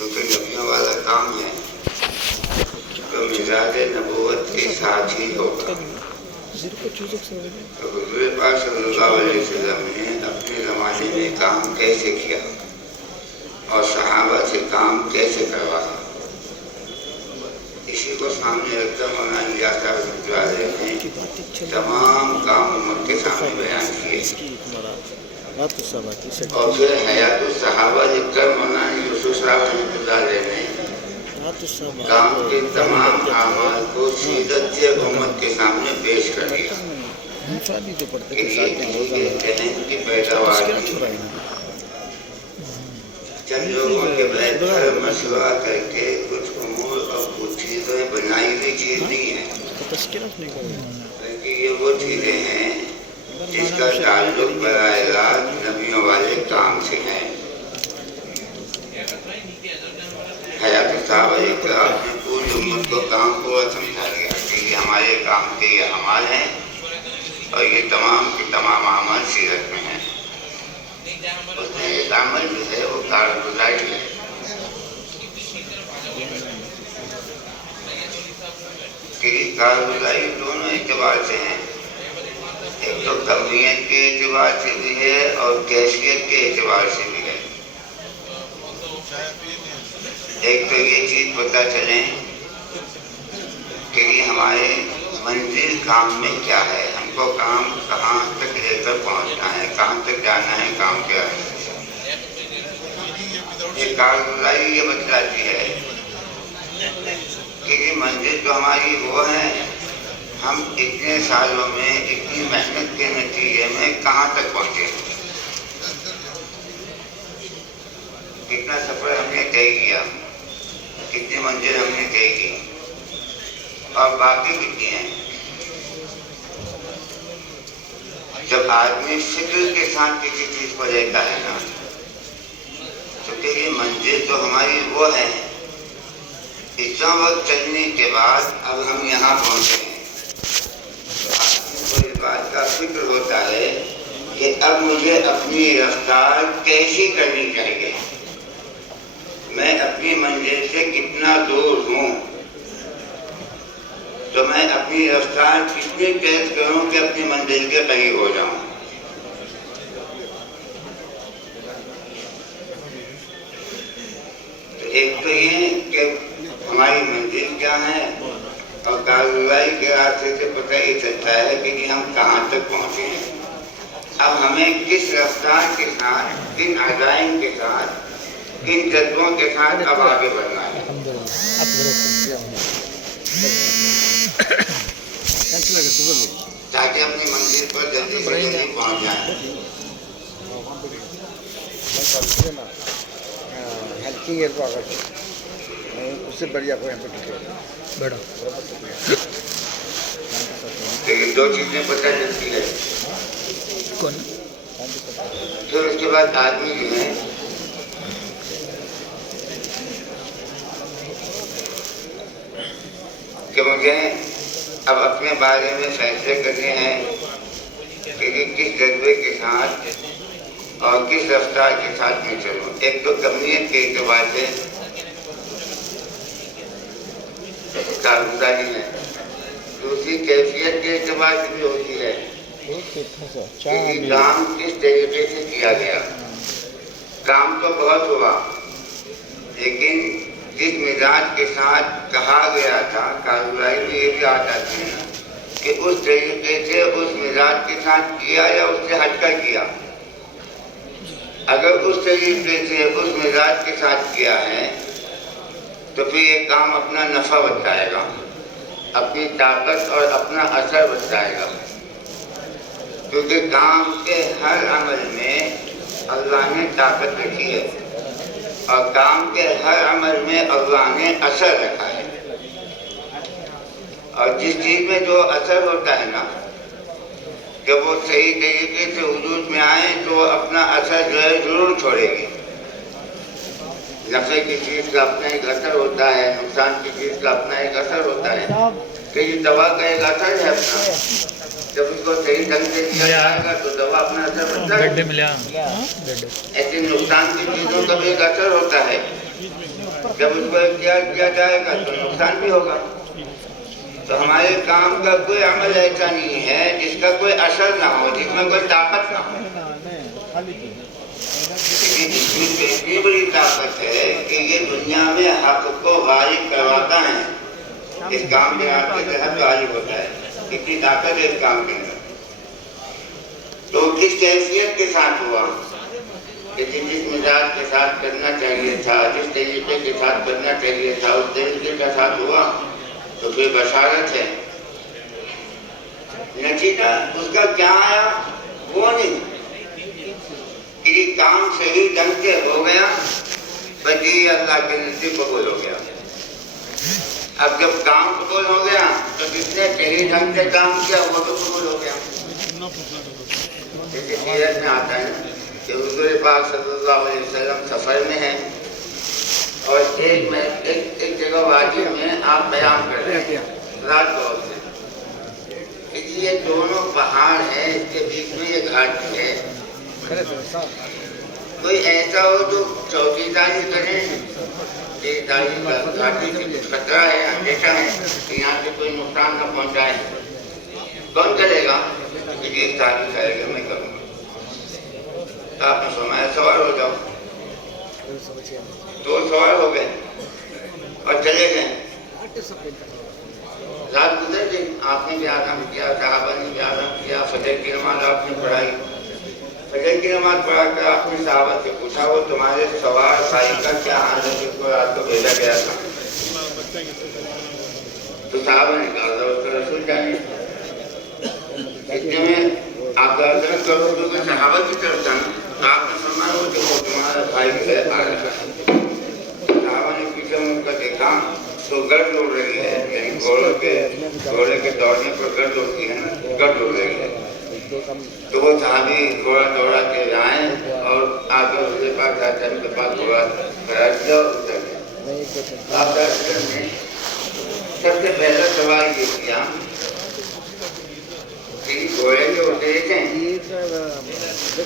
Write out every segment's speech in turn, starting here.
کیونکہ نبیوں والا کام ہے تو مزاج نبوت کے ساتھ ہی ہوگا. تو حضور پاک صلی اللہ علیہ وسلم نے اپنے زمانے میں کام کیسے کیا اور صحابہ سے کام کیسے کروایا، اسی کو سامنے رکھتا مولانا الیاس صاحب رحمۃ اللہ علیہ نے تمام کام امت کے سامنے بیان کیے. اور پھر حیات الصحابہ لکھ کر مولانا یوسف صاحب رحمۃ اللہ علیہ نے کام کے تمام اعمال کو سیرت سے امت کے سامنے پیش کر دیا کہ یہ ذہن کی پیداوار چند لوگوں کے بیٹھ کر مشورہ کر کے کچھ امور اور کچھ چیزیں بنائی ہوئی چیز نہیں ہے، بلکہ یہ وہ چیزیں ہیں جس کا تعلق براہ راست نبیوں والے کام سے ہے. حیات الصحابہ اکرام نے پوری امت کو کام پورا سمجھا دیا کہ یہ ہمارے کام کے یہ اعمال ہیں اور یہ تمام کے تمام اعمال سیرت میں ہیں. اس میں ایک عمل جو ہے وہ کارگزاری ہے. کہ کارگزاری دونوں اعتبار سے ہیں، ایک تو کمیت کے اعتبار سے بھی ہے اور کیفیت کے اعتبار سے بھی ہے. ایک تو یہ چیز پتہ چلیں کہ یہ ہمارے منزل کام میں کیا ہے، ہم کو کام کہاں تک لے کر پہنچنا ہے، کہاں تک جانا ہے، کام کیا ہے. یہ کارگزاری یہ بتلاتی ہے کہ یہ منزل تو ہماری وہ ہے، ہم اتنے سالوں میں اتنی محنت کے نتیجے میں کہاں تک پہنچے، کتنا سفر ہم نے طے کیا، کتنی منزل ہم نے طے کی اور باقی کتنی ہیں. جب آدمی فکر کے ساتھ کسی چیز کو لیتا ہے نا تو کہ یہ منزل تو ہماری وہ ہے، اتنا وقت چلنے کے بعد اب ہم یہاں پہنچے ہیں تو آدمی کو اس بات کا فکر ہوتا ہے کہ اب مجھے اپنی رفتار کیسی کرنی چاہیے، میں اپنی منزل سے کتنا دور ہوں، تو میں اپنی رفتار کتنی تیز کروں کہ اپنی منزل کے قریب ہو جاؤں. تو ایک تو یہ کہ ہماری منزل کیا ہے اور کارگزاری کے راستے سے پتہ یہ چلتا ہے کہ ہم کہاں تک پہنچے ہیں. اب ہمیں کس رفتار کے ساتھ، کن عزائم کے ساتھ، کن جذبوں کے ساتھ اب آگے بڑھنا ہے. تاکہ اپنی منزل پر جلدی سے جلدی پہنچ جائیں. اس سے بڑھیا کوئی لیکن دو چیزیں پتہ چلتی ہے. پھر اس کے بعد آدمی جو ہے کہ مجھے اب اپنے بارے میں فیصلے کرنے ہیں کہ کس جذبے کے ساتھ اور کس رفتار کے ساتھ میں چلوں. ایک تو کمیت کے اعتبار سے کارگزاری ہے، دوسری کیفیت کے اعتبار سے بھی ہوتی ہے کہ یہ کام کس طریقے سے کیا گیا. کام تو بہت ہوا لیکن جس مزاج کے ساتھ کہا گیا تھا، کارگزاری میں یہ بھی آتا ہے کہ اس طریقے سے اس مزاج کے ساتھ کیا یا اس سے ہٹ کر کیا. اگر اس طریقے سے اس مزاج کے ساتھ کیا ہے تو پھر یہ کام اپنا نفع بتائے گا، اپنی طاقت اور اپنا اثر بتائے گا. کیونکہ کام کے ہر عمل میں اللہ نے طاقت رکھی ہے اور کام کے ہر عمل میں اللہ نے اثر رکھا ہے. اور جس چیز میں جو اثر ہوتا ہے نا، جب وہ صحیح طریقے سے وجود میں آئے تو وہ اپنا اثر جو ہے ضرور چھوڑے گی. نفع کی چیز کا اپنا ایک اثر ہوتا ہے، نقصان کی چیز کا اپنا ایک اثر ہوتا ہے. کہ یہ دوا کا ایک اثر ہے اپنا، جب اس کو صحیح ڈھنگ سے کیا جائے گا تو دوا اپنا اثر بنتا ہے. ایسے نقصان کی چیزوں کا بھی ایک اثر ہوتا ہے. جب اس کو اختیار کیا جائے گا تو نقصان بھی ہوگا. تو ہمارے کام کا کوئی عمل ایسا نہیں ہے جس کا کوئی اثر نہ ہو, جس میں کوئی طاقت نہ ہو. اتنی بڑی طاقت ہے کہ یہ دنیا میں حق کو غالب کرواتا ہے. اس کام کے آپ کے تحت غالب ہوتا ہے. اتنی طاقت ہے اس کام کے اندر. تو کس کیفیت کے ساتھ ہوا کہ جس مزاج کے ساتھ کرنا چاہیے تھا, جس طریقے کے ساتھ کرنا چاہیے تھا, اس طریقے کے ساتھ ہوا تو پھر بشارت ہے. نتیجہ اس کا کیا آیا وہ نہیں کہ یہ کام صحیح ڈھنگ سے ہو گیا, بلکہ اللہ کے نزدیک قبول ہو گیا. اب جب کام قبول ہو گیا تو جس نے صحیح ڈھنگ سے کام کیا وہ تو قبول ہو گیا. جیسے سیرت میں آتا ہے کہ حضور پاک صلی اللہ علیہ وسلم سفر میں ہیں اور ایک جگہ وادی میں آپ بیان کر رہے ہیں رات کو سے کہ یہ دونوں پہاڑ ہیں, اس کے بیچ میں یہ گھاٹی ہے. کوئی ایسا ہو جو چوکیداری کرے کہ گھاٹی سے کچھ خطرہ ہے, اندیشہ ہے کہ یہاں سے کوئی نقصان نہ پہنچائے. کون کرے گا کہ یہ تعلیم کرے گا, میں کروں گا. تو آپ نے فرمایا سوار ہو جاؤ. تو سوار ہو گئے اور چلے گئے. رات گزر گئی, آپ نے بھی آرام کیا, صحابہ نے بھی آرام کیا. فجر کی نماز آپ نے پڑھائی. فجر کی نماز پڑھا کر آپ نے صحابہ سے پوچھا وہ تمہارے سوار بھائی کا کیا حال ہے جس کو رات کو بھیجا گیا تھا؟ تو صحابہ نے کہا اس کا رسول جانے. اتنے میں آپ کا درد کرو کیونکہ صحابہ کی طرف تھا نا, آپ نے فرمایا وہ دیکھو تمہارا بھائی ہے آ رہا ہے. صحابہ نے پیچھے ان کا دیکھا تو گرد اڑ رہی ہے, یعنی گھوڑے کے دوڑنے پر گرد اڑتی ہے نا, گرد اڑ رہی ہے. تو وہ صحابی گھوڑا دوڑا کے آئے اور آ کر اس کے پاس جاتے ہیں, ان کے پاس گھوڑا کھڑا کیا اور اتر گئے. آپ نے سب سے پہلا سوال یہ کیا کہ گھوڑے کے ہوتے ہیں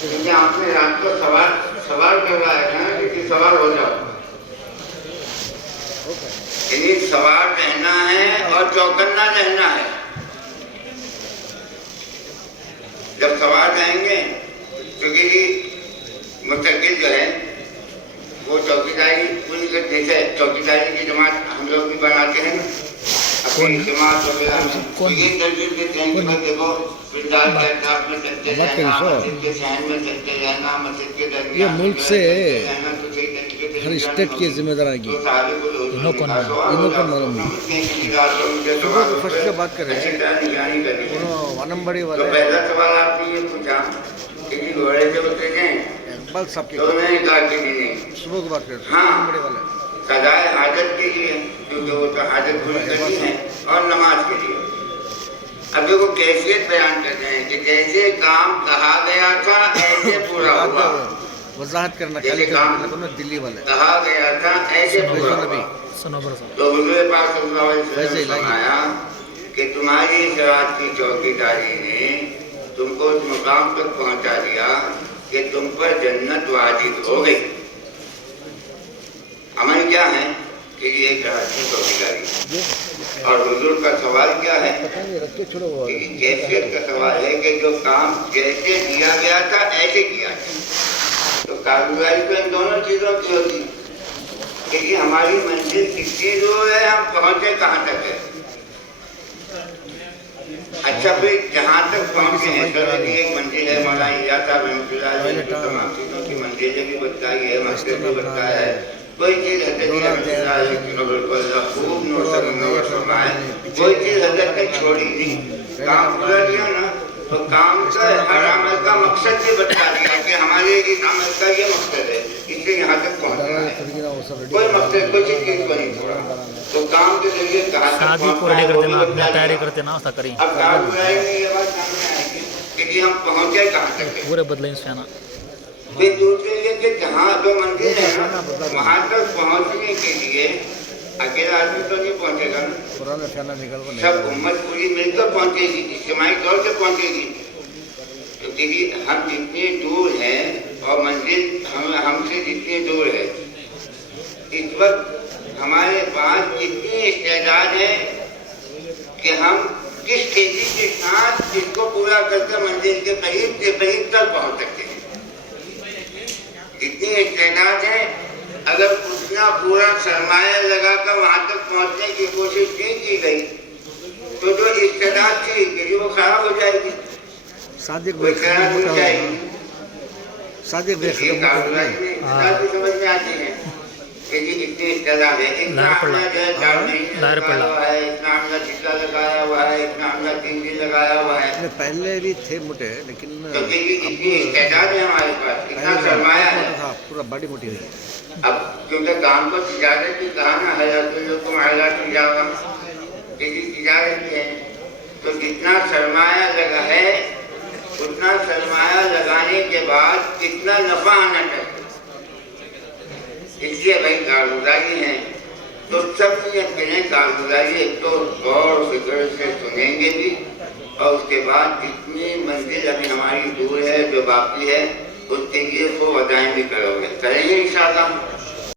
کیونکہ آپ نے رات کو سوار کروایا ہے نا کہ سوار ہو جاؤ. یعنی سوار رہنا ہے اور چوکنا رہنا ہے. جب سوار رہیں گے کیونکہ مستقل جو ہے وہ چوکیداری پوری کرنے سے چوکیداری کی جماعت ہم لوگ بھی بناتے ہیں اپنی جماعت وغیرہ یہ ترتیب کے چینج کر کے وہ پنڈال کے اطراف میں چلتے رہنا, مسجد کے صحن میں چلتے رہنا, مسجد کے درمیان یہ ملک سے ہر اسٹیٹ کی ذمہ دار آگی انہوں کو معلوم نہیں. صبح فرسٹ سے بات کر رہے ہیں ونمبڑی والے. تو پہلا سوال آپ نے یہ پوچھا کہ گھوڑے سے اترے گئے بل سب کے تو میں نے کہا کہ نہیں صبح کی بات کر رہے ہیں. ہاں ونمبڑی والے سزائے حاجت کے لیے کیونکہ وہ تو حاجت پوری کرنی ہے اور نماز کے لیے. ابھی وہ کیفیت بیان کرتے ہیں کہ جیسے کام کہا گیا تھا ایسے پورا ہوا. وضاحت کرنا جیسے کام دلی والے کہا گیا تھا ایسے پورا ہوا. تو حضور پاک صلی اللہ علیہ وسلم نے فرمایا کہ تمہاری اس رات کی چوکیداری نے تم کو اس مقام تک پہنچا دیا کہ تم پر جنت واجب ہو گئی. عمل کیا ہے کہ یہ ایک رات کی چوکیداری. اور حضور کا سوال کیا ہے کہ کیفیت کا سوال ہے کہ جو کام جیسے دیا گیا تھا ایسے کیا جائے. تو کاروباری تو ان دونوں چیزوں کی ہوتی ہے کہ یہ ہماری منزل کتنی دور ہے, ہم پہنچے کہاں تک ہے. اچھا پھر جہاں تک پہنچے ہیں تو ایک منزل ہے مولانا صاحب رحمۃ اللہ علیہ تمام چیزوں کی منزلیں بھی بتائی ہے, مقصد بھی بتایا ہے. کوئی چیز حضرت خوب نور فرمائے, کوئی چیز حضرت نے چھوڑی نہیں. کام پورا دیا نا تو کام کا ہر عمل کا مقصد بھی بتا دیا کہ ہمارے اس عمل کا یہ مقصد ہے, اس سے یہاں تک پہنچنا ہے. کوئی مقصد کوئی چیز کو نہیں چھوڑا. تو کام کے ذریعے کہاں تک پہنچنا ہے. اب کاروباری میں یہ بات سامنے آئے گی کہ ہم پہنچے کہاں تک ہے. پورے بدلیں سے آنا پھر دوسرے یہ کہ جہاں جو منزل ہے نا وہاں تک پہنچنے کے لیے اکیلا آدمی تو نہیں پہنچے گا نا, سب امت پوری مل کر پہنچے گی, اجتماعی طور سے پہنچے گی. تو دیکھیے ہم جتنے دور ہیں اور منزل ہم سے جتنے دور ہے, اس وقت ہمارے پاس کتنی استعداد ہے کہ ہم کس تیزی کے ساتھ اس کو پورا کر کے منزل کے قریب تک پہنچ سکتے ہیں. اتنی استعداد ہے. اگر اتنا پورا سرمایہ لگا کر وہاں تک پہنچنے کی کوشش نہیں کی گئی تو جو استعداد تھی کہ وہ خراب ہو جائے گی. صادق بھائی ختم ہوتا ہے. صادق بھائی ختم ہوتا ہے. سمجھ میں آتی ہے کہ جی اتنی استعداد ہے. اتنا ہم نے جو ہے لگایا ہوا ہے, اتنا ہم نے ٹھیکا لگایا ہوا ہے, اتنا ہم نے تنگی لگایا ہوا ہے. پہلے بھی تھے موٹے لیکن اتنی استعداد ہے ہمارے پاس, اتنا سرمایہ ہے. پورا باڈی موٹی ہوئی. اب کیونکہ کام کو تجارت کی کہا نا حضرت تم حضرت جاوا کہ تجارت کی ہے, تو جتنا سرمایہ لگا ہے اتنا سرمایہ لگانے کے بعد کتنا نفع آنا چاہیے. اس لیے بھائی کارگزاری ہے تو سب نیت کریں کارگزاری. ایک تو غور و فکر سے سنیں گے بھی, اور اس کے بعد جتنی منزل ابھی ہماری دور ہے جو باقی ہے اس کے لیے وہ وعدائیں بھی کرو گے, کریں گے انشاءاللہ.